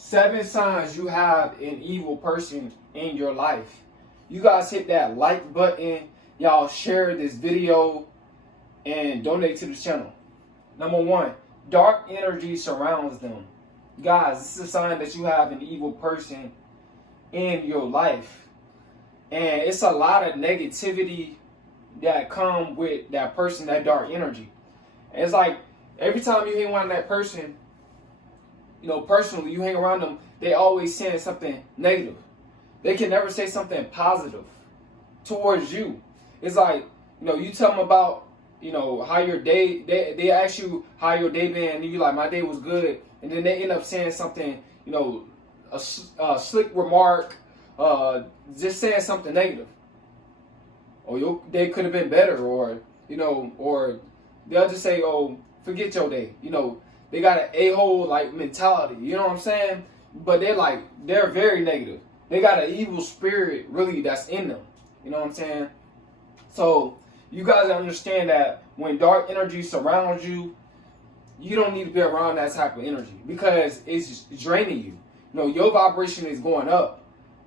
7 signs you have an evil person in your life. You guys hit that like button. Y'all share this video and donate to the channel. Number 1, dark energy surrounds them. Guys, this is a sign that you have an evil person in your life. And it's a lot of negativity that come with that person, that dark energy. And it's like every time you hang around that person, personally, you hang around them, they always saying something negative. They can never say something positive towards you. It's like, you tell them about, how your day, they ask you how your day been, and you like, my day was good. And then they end up saying something, a slick remark, just saying something negative. Or your day could have been better, or they'll just say, oh, forget your day. They got an a-hole like mentality, you know what I'm saying? But they're very negative. They got an evil spirit really that's in them. You know what I'm saying? So you guys understand that when dark energy surrounds you, you don't need to be around that type of energy because it's just draining you. Your vibration is going up.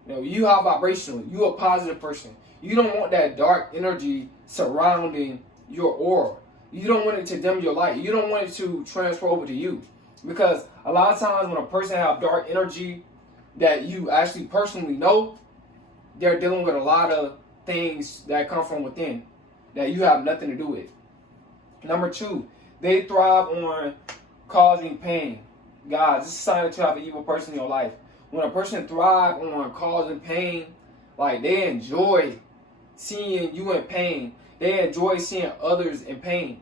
You are vibrational. You a positive person. You don't want that dark energy surrounding your aura. You don't want it to dim your light. You don't want it to transfer over to you. Because a lot of times when a person have dark energy that you actually personally know, they're dealing with a lot of things that come from within that you have nothing to do with. Number 2, they thrive on causing pain. Guys, this is a sign that you have an evil person in your life. When a person thrives on causing pain, like they enjoy seeing you in pain. They enjoy seeing others in pain.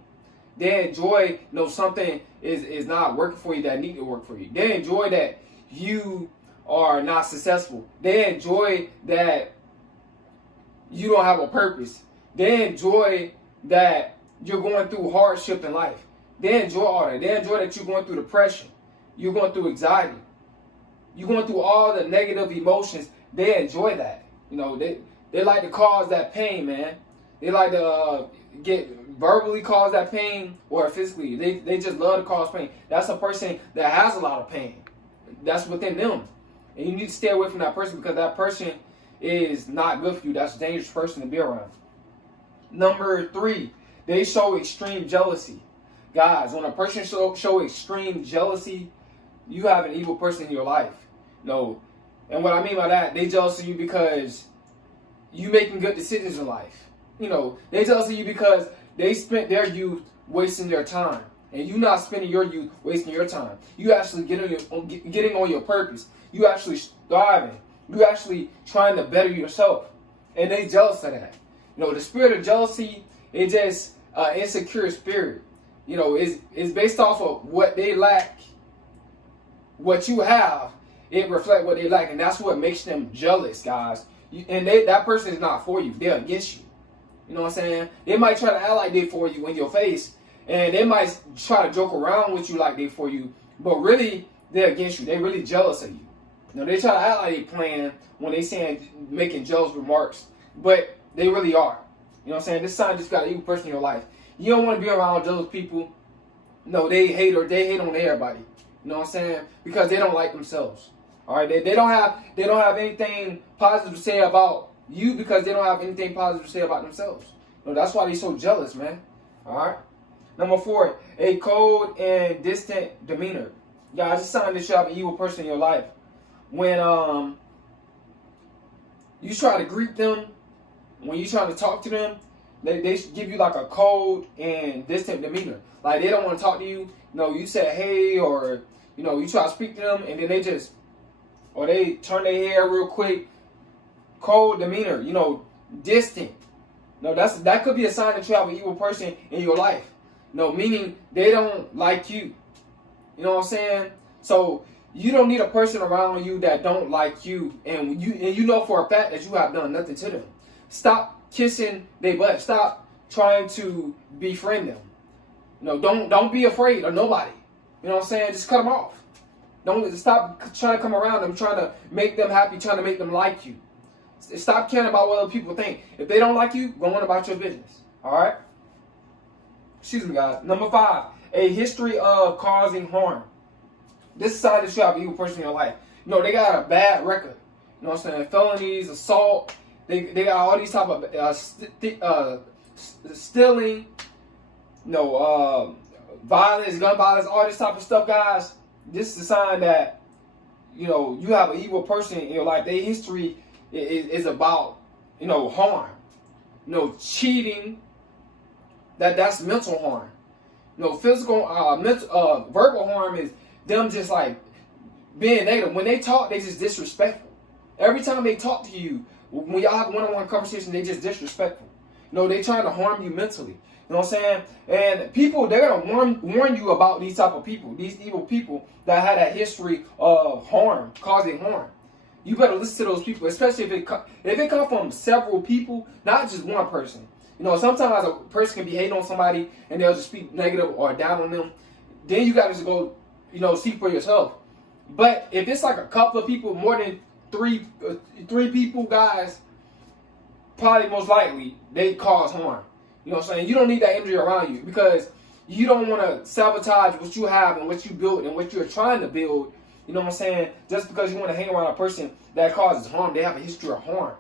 They enjoy, something is not working for you that need to work for you. They enjoy that you are not successful. They enjoy that you don't have a purpose. They enjoy that you're going through hardship in life. They enjoy all that. They enjoy that you're going through depression. You're going through anxiety. You're going through all the negative emotions. They enjoy that. They like to cause that pain, man. They like to get verbally cause that pain or physically. They just love to cause pain. That's a person that has a lot of pain. That's within them. And you need to stay away from that person because that person is not good for you. That's a dangerous person to be around. Number 3, they show extreme jealousy. Guys, when a person show extreme jealousy, you have an evil person in your life. And what I mean by that, they jealous of you because you making good decisions in life. They jealous of you because they spent their youth wasting their time. And you not spending your youth wasting your time. You actually getting on your purpose. You actually striving. You actually trying to better yourself. And they jealous of that. The spirit of jealousy is just an insecure spirit. It's based off of what they lack. What you have, it reflects what they lack. And that's what makes them jealous, guys. And that person is not for you. They're against you. You know what I'm saying? They might try to act like they for you in your face. And they might try to joke around with you like they for you. But really, they're against you. They're really jealous of you. They try to act like they playing when they making jealous remarks. But they really are. You know what I'm saying? This sign just got an evil person in your life. You don't want to be around jealous people. They hate on everybody. You know what I'm saying? Because they don't like themselves. All right, they don't have anything positive to say about you because they don't have anything positive to say about themselves. That's why they're so jealous, man. All right. Number 4, a cold and distant demeanor. Guys, it's a sign that you have an evil person in your life. When you try to greet them, when you try to talk to them, they give you like a cold and distant demeanor. Like they don't want to talk to you. You say hey, or you try to speak to them, and then they turn their hair real quick. Cold demeanor, distant. That could be a sign that you have an evil person in your life. Meaning they don't like you. You know what I'm saying? So you don't need a person around you that don't like you, and you know for a fact that you have done nothing to them. Stop kissing their butt. Stop trying to befriend them. Don't be afraid of nobody. You know what I'm saying? Just cut them off. Don't stop trying to come around them, trying to make them happy, trying to make them like you. Stop caring about what other people think. If they don't like you, go on about your business. All right? Excuse me, guys. Number 5, a history of causing harm. This is a sign that you have an evil person in your life. You know, they got a bad record. You know what I'm saying? Felonies, assault. They got all these type of stealing, you know, violence, gun violence, all this type of stuff, guys. This is a sign that, you know, you have an evil person in your life. Their history is about, you know, harm. You know, cheating. That's mental harm. You know, physical, verbal harm is them just like being negative. When they talk, they just disrespectful. Every time they talk to you, when y'all have one-on-one conversation, they just disrespectful. You know, they trying to harm you mentally. You know what I'm saying? And people, they're going to warn you about these type of people, these evil people that had that history of harm, causing harm. You better listen to those people, especially if it comes from several people, not just one person. You know, sometimes a person can be hating on somebody and they'll just speak negative or down on them. Then you got to just go, you know, see for yourself. But if it's like a couple of people, more than three people, guys, probably most likely they cause harm. You know what I'm saying? You don't need that energy around you because you don't want to sabotage what you have and what you build and what you're trying to build. You know what I'm saying? Just because you want to hang around a person that causes harm, they have a history of harm.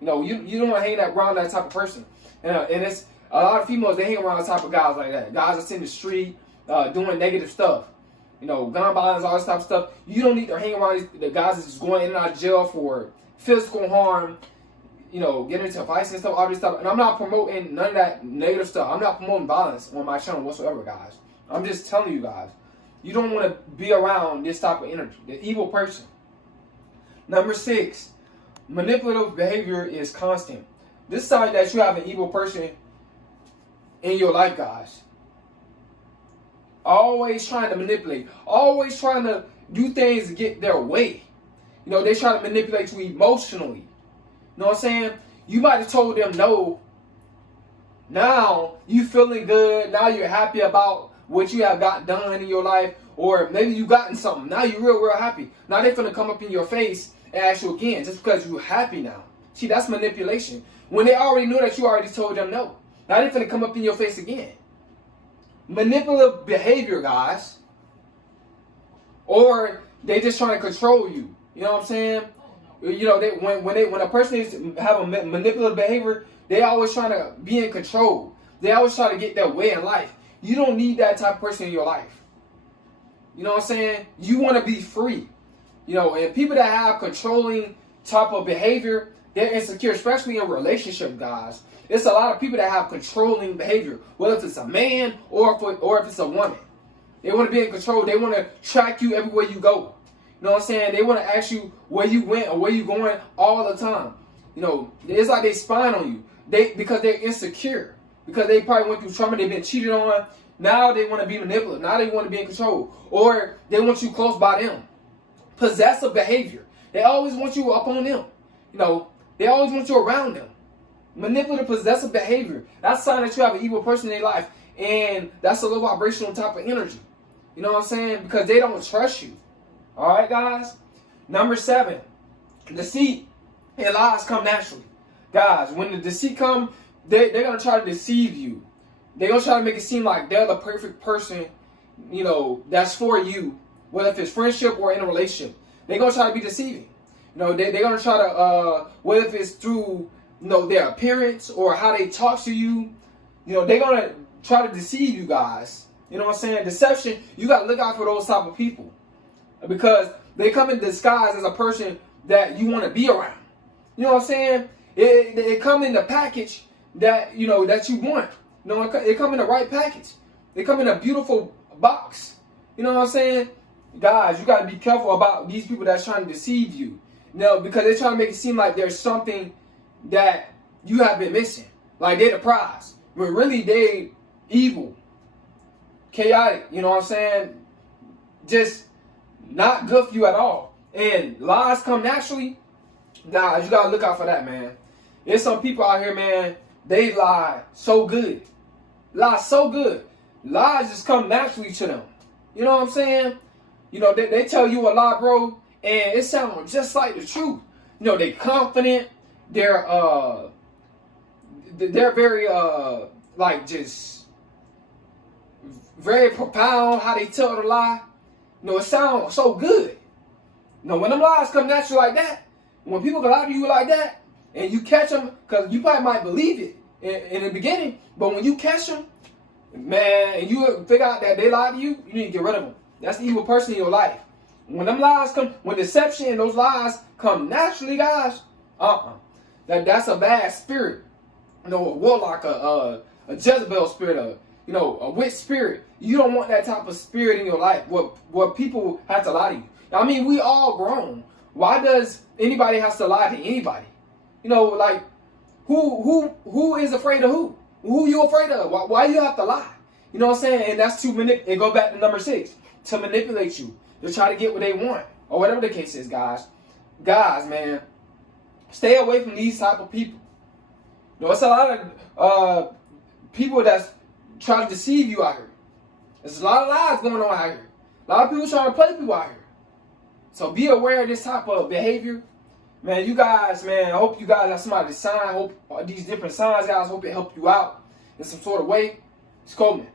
You know, you don't want to hang around that type of person. And it's a lot of females, they hang around the type of guys like that. Guys that's in the street doing negative stuff. You know, gun violence, all this type of stuff. You don't need to hang around the guys that's just going in and out of jail for physical harm, you know, getting into fights and stuff, all this stuff. And I'm not promoting none of that negative stuff. I'm not promoting violence on my channel whatsoever, guys. I'm just telling you guys. You don't want to be around this type of energy, the evil person. Number 6, manipulative behavior is constant. This is sign that you have an evil person in your life, guys. Always trying to manipulate. Always trying to do things to get their way. You know, they try to manipulate you emotionally. You know what I'm saying? You might have told them no. Now you feeling good. Now you're happy about what you have got done in your life. Or maybe you gotten something. Now you're real happy. Now they're going to come up in your face and ask you again just because you're happy now. See, that's manipulation. When they already knew that you already told them no. Now they're going to come up in your face again. Manipulative behavior, guys. Or they just trying to control you. You know what I'm saying? You know, when a person is have a manipulative behavior, they always trying to be in control. They always try to get their way in life. You don't need that type of person in your life. You know what I'm saying? You want to be free. You know, and people that have controlling type of behavior, they're insecure, especially in relationship, guys. It's a lot of people that have controlling behavior, whether it's a man or if it's a woman. They want to be in control. They want to track you everywhere you go. You know what I'm saying? They want to ask you where you went or where you going all the time. You know, it's like they spying on you. Because they're insecure. Because they probably went through trauma. They've been cheated on. Now they want to be manipulative. Now they want to be in control. Or they want you close by them. Possessive behavior. They always want you up on them. You know, they always want you around them. Manipulative, possessive behavior. That's a sign that you have an evil person in their life. And that's a low vibrational type of energy. You know what I'm saying? Because they don't trust you. Alright, guys? Number 7. Deceit and lies come naturally. Guys, when the deceit come, they're going to try to deceive you. They're going to try to make it seem like they're the perfect person, you know, that's for you. Whether if it's friendship or in a relationship. They're going to try to be deceiving. You know, they're going to try to, whether if it's through, you know, their appearance or how they talk to you, you know, they're going to try to deceive you guys. You know what I'm saying? Deception, you got to look out for those type of people. Because they come in disguise as a person that you want to be around. You know what I'm saying? It come in the package that, you know, that you want. You know, it come in the right package. They come in a beautiful box. You know what I'm saying? Guys, you got to be careful about these people that's trying to deceive you. You know, because they're trying to make it seem like there's something that you have been missing. Like they're the prize. But really, they evil. Chaotic. You know what I'm saying? Just not good for you at all. And lies come naturally. Guys, you got to look out for that, man. There's some people out here, man, they lie so good. Lie so good. Lies just come naturally to them. You know what I'm saying? You know, they tell you a lie, bro, and it sounds just like the truth. You know, they're confident. They're very, like, just very profound how they tell the lie. You know, it sounds so good. You know, when them lies come naturally like that, when people can lie to you like that, and you catch them, because you probably might believe it in the beginning, but when you catch them, man, and you figure out that they lied to you, you need to get rid of them. That's the evil person in your life. When them lies come, when deception and those lies come naturally, guys, that's a bad spirit. You know, a warlock, a Jezebel spirit, a witch spirit. You don't want that type of spirit in your life. What people have to lie to you. I mean, we all grown. Why does anybody have to lie to anybody? You know, like, who is afraid of who? Who you afraid of? Why you have to lie? You know what I'm saying? And that's it go back to number 6. To manipulate you. To try to get what they want. Or whatever the case is, guys. Guys, man. Stay away from these type of people. You know, it's a lot of people that's trying to deceive you out here. There's a lot of lies going on out here. A lot of people trying to play people out here. So be aware of this type of behavior. Man, you guys, man, I hope you guys have somebody to sign. I hope these different signs, guys, hope it helped you out in some sort of way. It's Coleman.